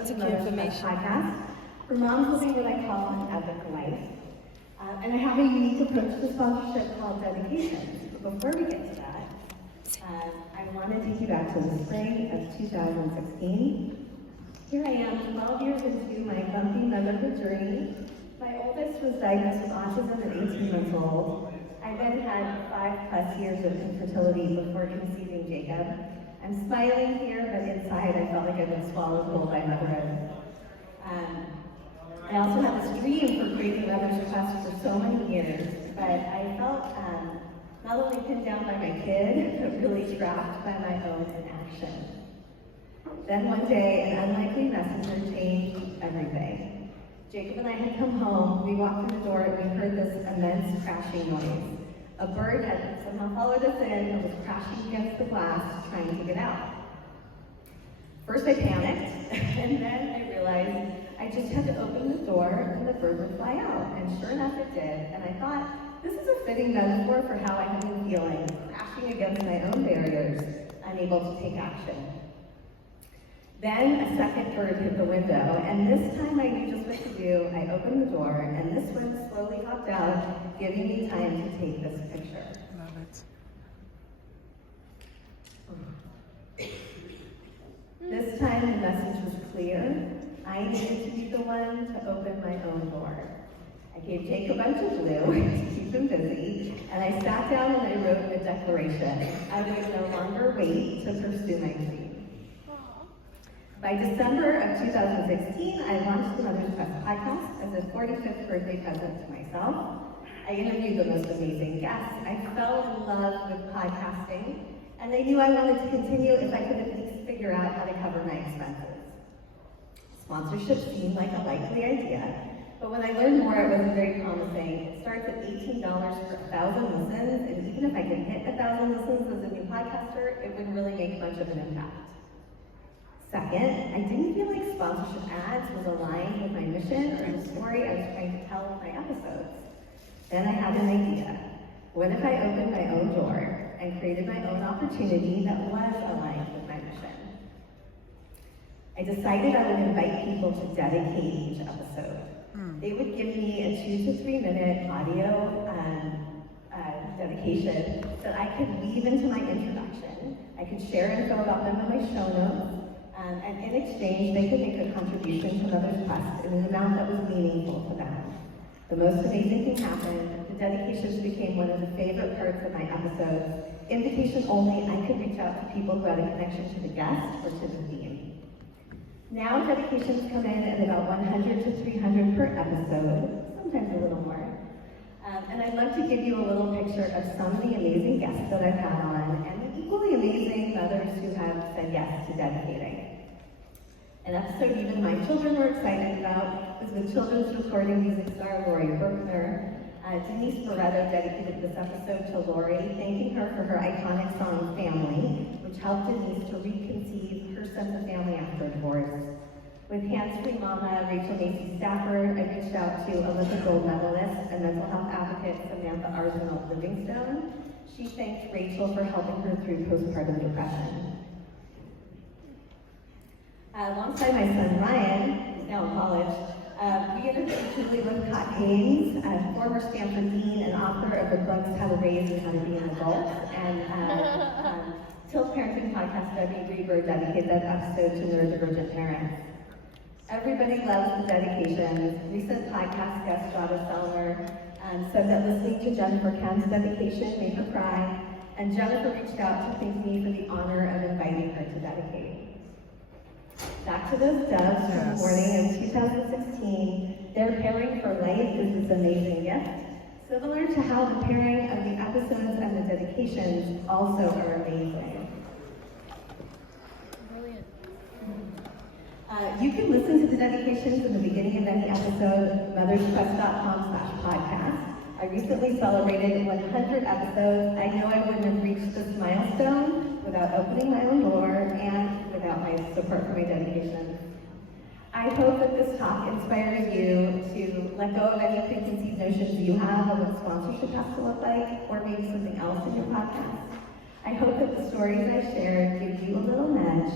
basic information. Podcast for moms living what I call an epic life. And I have a unique approach to sponsorship called dedication. But before we get to that, I want to take you back to the spring of 2016. Here I am, 12 years into my bumpy motherhood journey. My oldest was diagnosed with autism at 18 months old. I then had 5+ years of infertility before conceiving Jacob. I'm smiling here, but inside I felt like I'd been swallowed whole by motherhood. I also had this dream for creating Mother's Quest for so many years, but I felt not only pinned down by my kid, but really trapped by my own inaction. Then one day, an unlikely messenger changed everything. Jacob and I had come home, we walked through the door, and we heard this immense crashing noise. A bird had somehow followed us in and was crashing against the glass, trying to get out. First I panicked, and then I realized I just had to open the door and the bird would fly out, and sure enough it did. And I thought, this is a fitting metaphor for how I have been feeling, crashing against my own barriers, unable to take action. Then a second bird hit the window, and this time I knew just what to do. I opened the door, and this one slowly hopped out, giving me time to take this picture. Love it. This time the message was clear. I needed to be the one to open my own door. I gave Jake a bunch of glue to keep him busy, and I sat down and I wrote a declaration. I would no longer wait to pursue my dream. By December of 2016, I launched the Mother's Quest podcast as a 45th birthday present to myself. I interviewed the most amazing guests. I fell in love with podcasting, and I knew I wanted to continue if I could at least figure out how to cover my expenses. Sponsorship seemed like a likely idea, but when I learned more, it wasn't very promising. It starts at $18 for 1,000 listens, and even if I could hit 1,000 listens as a new podcaster, it wouldn't really make much of an impact. Second, I didn't feel like sponsorship ads was aligned with my mission or the story I was trying to tell with my episodes. Then I had an idea. What if I opened my own door and created my own opportunity that was aligned with my mission? I decided I would invite people to dedicate each episode. They would give me a 2 to 3 minute audio dedication that I could weave into my introduction. I could share info about them in my show notes. And in exchange, they could make a contribution to Mother's Quest in an amount that was meaningful to them. The most amazing thing happened. The dedications became one of the favorite parts of my episodes. Invitation only, I could reach out to people who had a connection to the guest or to the theme. Now dedications come in at about 100 to 300 per episode, sometimes a little more. And I'd love to give you a little picture of some of the amazing guests that I've had on, and the equally amazing mothers who have said yes to dedicating. An episode even my children were excited about was with children's recording music star Lori Berkner. Denise Moretto dedicated this episode to Lori, thanking her for her iconic song Family, which helped Denise to reconceive her sense of family after divorce. With Hands-Free Mama, Rachel Macy Stafford, I reached out to Olympic gold medalist and mental health advocate Samantha Arsenault Livingstone. She thanked Rachel for helping her through postpartum depression. Alongside my son Ryan, who's now in college, we interviewed Julie Lipcott-Haynes, a former Stanford dean and author of the books How to Raise and How to Be an Adult, and Tilt Parenting podcast Debbie Reber dedicated that episode to neurodivergent parents. Everybody loves the dedications. Recent podcast guest Jada Sellner said that listening to Jennifer Kent's dedication made her cry, and Jennifer reached out to thank me for the honor of inviting her to dedicate. Back to those doves from the morning of 2016, their pairing for life is this amazing gift, similar to how the pairing of the episodes and the dedications also are amazing. Brilliant. You can listen to the dedications in the beginning of any episode, mothersquest.com/podcast. I recently celebrated 100 episodes. I know I wouldn't have reached this milestone without opening my own door and without my support for my dedications. I hope that this talk inspires you to let go of any preconceived notions you have of what sponsorship has to look like, or maybe something else in your podcast. I hope that the stories I shared give you a little nudge